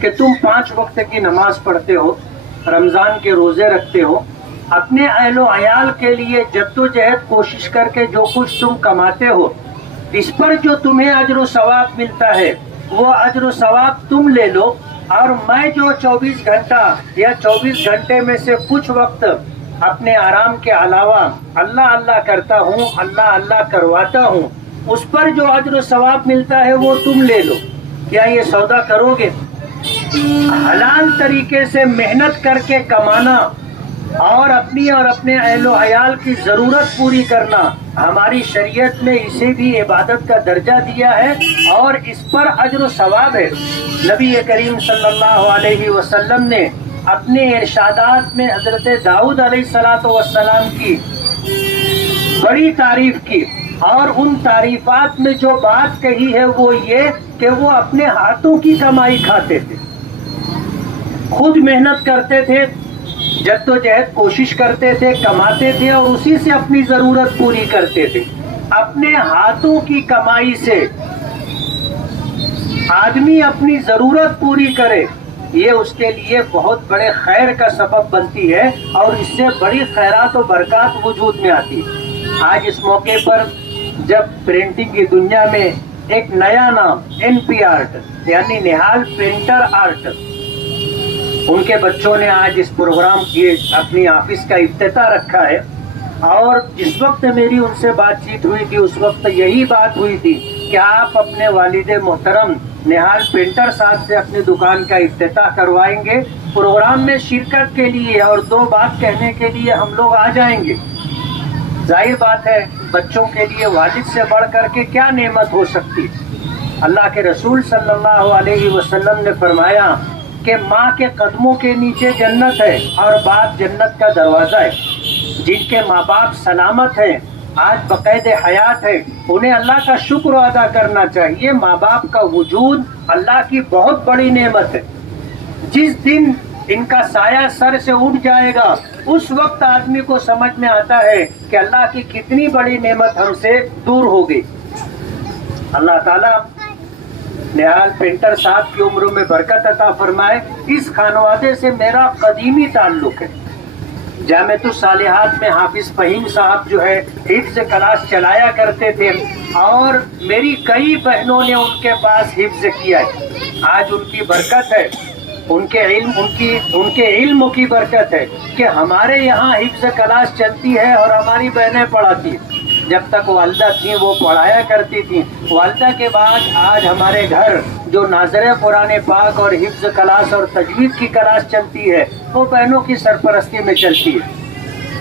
کہ تم 5 وقت کی نماز پڑھتے ہو, رمضان کے روزے رکھتے ہو, اپنے اہل و عیال کے لیے جدوجہد کوشش کر کے جو کچھ تم کماتے ہو, اس پر جو تمہیں اجر و ثواب ملتا ہے وہ اجر و ثواب تم لے لو, اور میں جو 24 گھنٹہ یا 24 گھنٹے میں سے کچھ وقت اپنے آرام کے علاوہ اللہ اللہ کرتا ہوں, اللہ اللہ کرواتا ہوں, اس پر جو اجر و ثواب ملتا ہے وہ تم لے لو. کیا یہ سودا کرو گے؟ حلال طریقے سے محنت کر کے کمانا اور اپنی اور اپنے اہل و عیال کی ضرورت پوری کرنا, ہماری شریعت میں اسے بھی عبادت کا درجہ دیا ہے اور اس پر اجر و ثواب ہے. نبی کریم صلی اللہ علیہ وسلم نے اپنے ارشادات میں حضرت داؤد علیہ السلام کی بڑی تعریف کی, اور ان تعریفات میں جو بات کہی ہے وہ یہ کہ وہ اپنے ہاتھوں کی کمائی کھاتے تھے, خود محنت کرتے تھے, جدوجہد کوشش کرتے تھے, کماتے تھے اور اسی سے اپنی ضرورت پوری کرتے تھے. اپنے ہاتھوں کی کمائی سے آدمی اپنی ضرورت پوری کرے, یہ اس کے لیے بہت بڑے خیر کا سبب بنتی ہے اور اس سے بڑی خیرات و برکات وجود میں آتی ہے. آج اس موقع پر جب پرنٹنگ کی دنیا میں ایک نیا نام NP آرٹ یعنی نہال پرنٹر آرٹ, ان کے بچوں نے آج اس پروگرام کی اپنی آفس کا افتتاح رکھا ہے, اور جس وقت میری ان سے بات چیت ہوئی تھی اس وقت یہی بات ہوئی تھی کہ آپ اپنے والد محترم نہال پرنٹر صاحب سے اپنی دکان کا افتتاح کروائیں گے. پروگرام میں شرکت کے لیے اور 2 بات کہنے کے لیے ہم لوگ آ جائیں گے. ظاہر بات ہے بچوں کے لیے والد سے بڑھ کر کے کیا نعمت ہو سکتی. اللہ کے رسول صلی اللہ علیہ وسلم نے فرمایا کہ ماں کے قدموں کے نیچے جنت ہے اور باپ جنت کا دروازہ ہے. جن کے ماں باپ سلامت ہیں, آج بقید حیات ہے, انہیں اللہ کا شکر ادا کرنا چاہیے. ماں باپ کا وجود اللہ کی بہت بڑی نعمت ہے. جس دن ان کا سایہ سر سے اٹھ جائے گا اس وقت آدمی کو سمجھ میں آتا ہے کہ اللہ کی کتنی بڑی نعمت ہم سے دور ہو گئی. اللہ تعالیٰ نہال پرنٹر صاحب کی عمروں میں برکت عطا فرمائے. اس خانوادے سے میرا قدیمی تعلق ہے. جامعۃ الصالحات میں حافظ فہیم صاحب جو ہے حفظ کلاس چلایا کرتے تھے, اور میری کئی بہنوں نے ان کے پاس حفظ کیا ہے. آج ان کی برکت ہے, ان کے علم کی برکت ہے کہ ہمارے یہاں حفظ کلاس چلتی ہے اور ہماری بہنیں پڑھاتی ہیں. جب تک والدہ تھیں وہ پڑھایا کرتی تھیں. والدہ کے بعد آج ہمارے گھر جو ناظر قرآن پاک اور حفظ کلاس اور تجوید کی کلاس چلتی ہے وہ بہنوں کی سرپرستی میں چلتی ہے.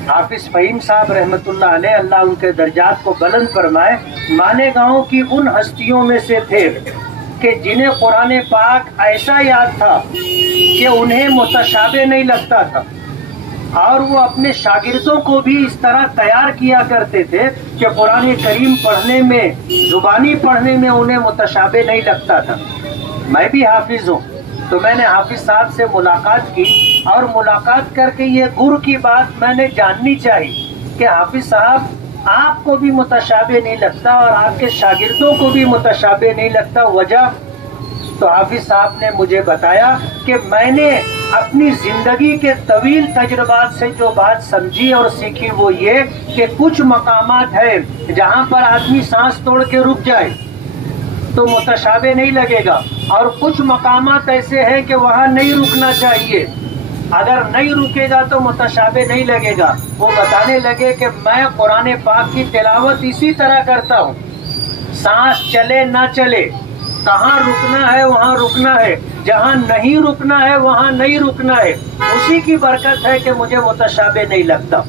حافظ فہیم صاحب رحمۃ اللہ علیہ, اللہ ان کے درجات کو بلند فرمائے, مالیگاؤں کی ان ہستیوں میں سے تھے کہ جنہیں قرآن پاک ایسا یاد تھا کہ انہیں متشابہ نہیں لگتا تھا, اور وہ اپنے شاگردوں کو بھی اس طرح تیار کیا کرتے تھے کہ قرآن کریم پڑھنے میں, زبانی پڑھنے میں انہیں متشابہ نہیں لگتا تھا. میں بھی حافظ ہوں تو میں نے حافظ صاحب سے ملاقات کی, اور ملاقات کر کے یہ گر کی بات میں نے جاننی چاہی کہ حافظ صاحب آپ کو بھی متشابہ نہیں لگتا اور آپ کے شاگردوں کو بھی متشابہ نہیں لگتا, وجہ؟ تو حافظ صاحب نے مجھے بتایا کہ میں نے اپنی زندگی کے طویل تجربات سے جو بات سمجھی اور سیکھی وہ یہ کہ کچھ مقامات ہیں جہاں پر آدمی سانس توڑ کے رک جائے تو متشابہ نہیں لگے گا, اور کچھ مقامات ایسے ہیں کہ وہاں نہیں رکنا چاہیے, اگر نہیں رکے گا تو متشابہ نہیں لگے گا. وہ بتانے لگے کہ میں قرآن پاک کی تلاوت اسی طرح کرتا ہوں, سانس چلے نہ چلے, کہاں رکنا ہے وہاں رکنا ہے, جہاں نہیں رکنا ہے وہاں نہیں رکنا ہے. اسی کی برکت ہے کہ مجھے متشابہ نہیں لگتا.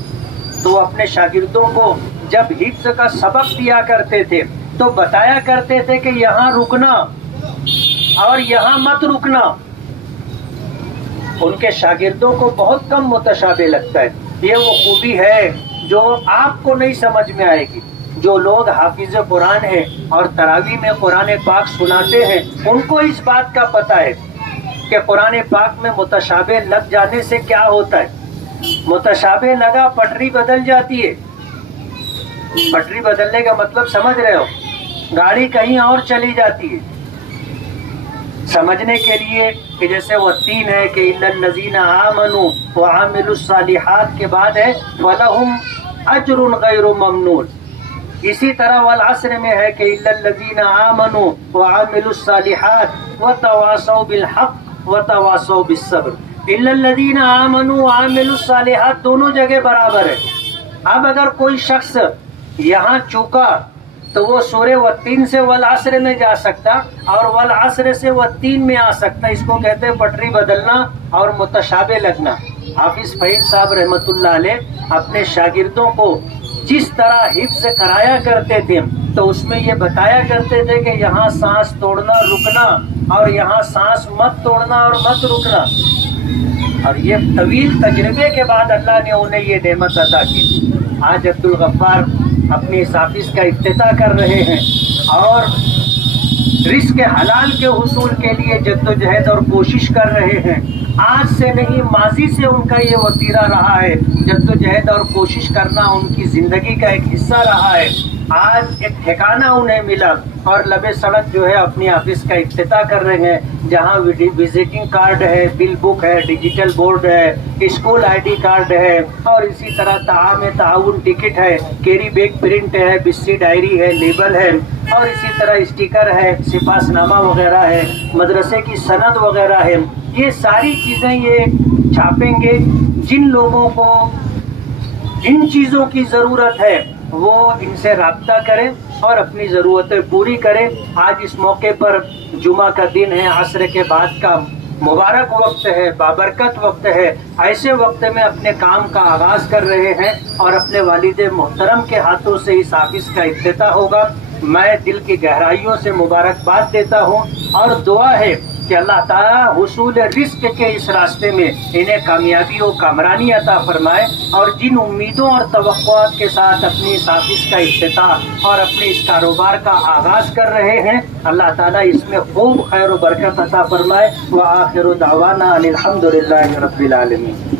تو اپنے شاگردوں کو جب حفظ کا سبق دیا کرتے تھے تو بتایا کرتے تھے کہ یہاں رکنا اور یہاں مت رکنا. ان کے شاگردوں کو بہت کم متشابہ لگتا ہے. یہ وہ خوبی ہے جو آپ کو نہیں سمجھ میں آئے گی. جو لوگ حافظ قرآن ہیں اور تراویح میں قرآن پاک سناتے ہیں ان کو اس بات کا پتہ ہے کہ قرآن پاک میں متشابہ لگ جانے سے کیا ہوتا ہے. متشابہ لگا پٹری بدل جاتی ہے. پٹری بدلنے کا مطلب سمجھ رہے ہو, گاڑی کہیں اور چلی جاتی ہے. سمجھنے کے لیے کہ جیسے وہ 3 ہے کہ الا الذین آمنوا وعملوا الصالحات کے بعد ہے ولہم اجر غیر ممنون. اسی طرح والعصر میں ہے کہ الا الذین آمنوا وعملوا الصالحات وتواصوا بالحق وتواصوا بالصبر. الا الذین آمنوا وعملوا الصالحات دونوں جگہ برابر ہے. اب اگر کوئی شخص یہاں چوکا تو وہ سورہ والتین سے والعصر میں جا سکتا اور والعصر سے والتین میں آ سکتا. اس کو کہتے ہیں پٹری بدلنا اور متشابہ لگنا. حافظ فہیم صاحب رحمۃ اللہ علیہ اپنے شاگردوں کو جس طرح حفظ کرایا کرتے تھے تو اس میں یہ بتایا کرتے تھے کہ یہاں سانس توڑنا رکنا اور یہاں سانس مت توڑنا اور مت رکنا. اور یہ طویل تجربے کے بعد اللہ نے انہیں یہ نعمت عطا کی. آج عبد الغفار اپنی اس آفس کا افتتاح کر رہے ہیں اور رزق حلال کے حصول کے لیے جدوجہد اور کوشش کر رہے ہیں. آج سے نہیں ماضی سے ان کا یہ وتیرہ رہا ہے. جدوجہد اور کوشش کرنا ان کی زندگی کا ایک حصہ رہا ہے. آج ایک ٹھکانہ انہیں ملا اور لب سڑک جو ہے اپنی آفس کا افتتاح کر رہے ہیں جہاں وزٹنگ کارڈ ہے، بل بک ہے، ڈیجیٹل بورڈ ہے، اسکول آئی ڈی کارڈ ہے اور اسی طرح طعام تعاون ٹکٹ ہے، کیری بیگ پرنٹ ہے، بسی ڈائری ہے، لیبل ہے اور اسی طرح اسٹیکر ہے، سپاس نامہ وغیرہ ہے، مدرسے کی سند وغیرہ ہے. یہ ساری چیزیں یہ چھاپیں گے. جن لوگوں کو ان چیزوں کی ضرورت ہے وہ ان سے رابطہ کریں اور اپنی ضرورتیں پوری کریں. آج اس موقع پر جمعہ کا دن ہے، عصر کے بعد کا مبارک وقت ہے، بابرکت وقت ہے. ایسے وقت میں اپنے کام کا آغاز کر رہے ہیں اور اپنے والد محترم کے ہاتھوں سے اس آفس کا افتتاح ہوگا. میں دل کی گہرائیوں سے مبارکباد دیتا ہوں اور دعا ہے کہ اللہ تعالیٰ حصول رزق کے اس راستے میں انہیں کامیابی و کامرانی عطا فرمائے اور جن امیدوں اور توقعات کے ساتھ اپنی اس آفس کا افتتاح اور اپنے اس کاروبار کا آغاز کر رہے ہیں اللہ تعالیٰ اس میں خوب خیر و برکت عطا فرمائے. وآخر دعوانا ان الحمد للہ رب العالمین.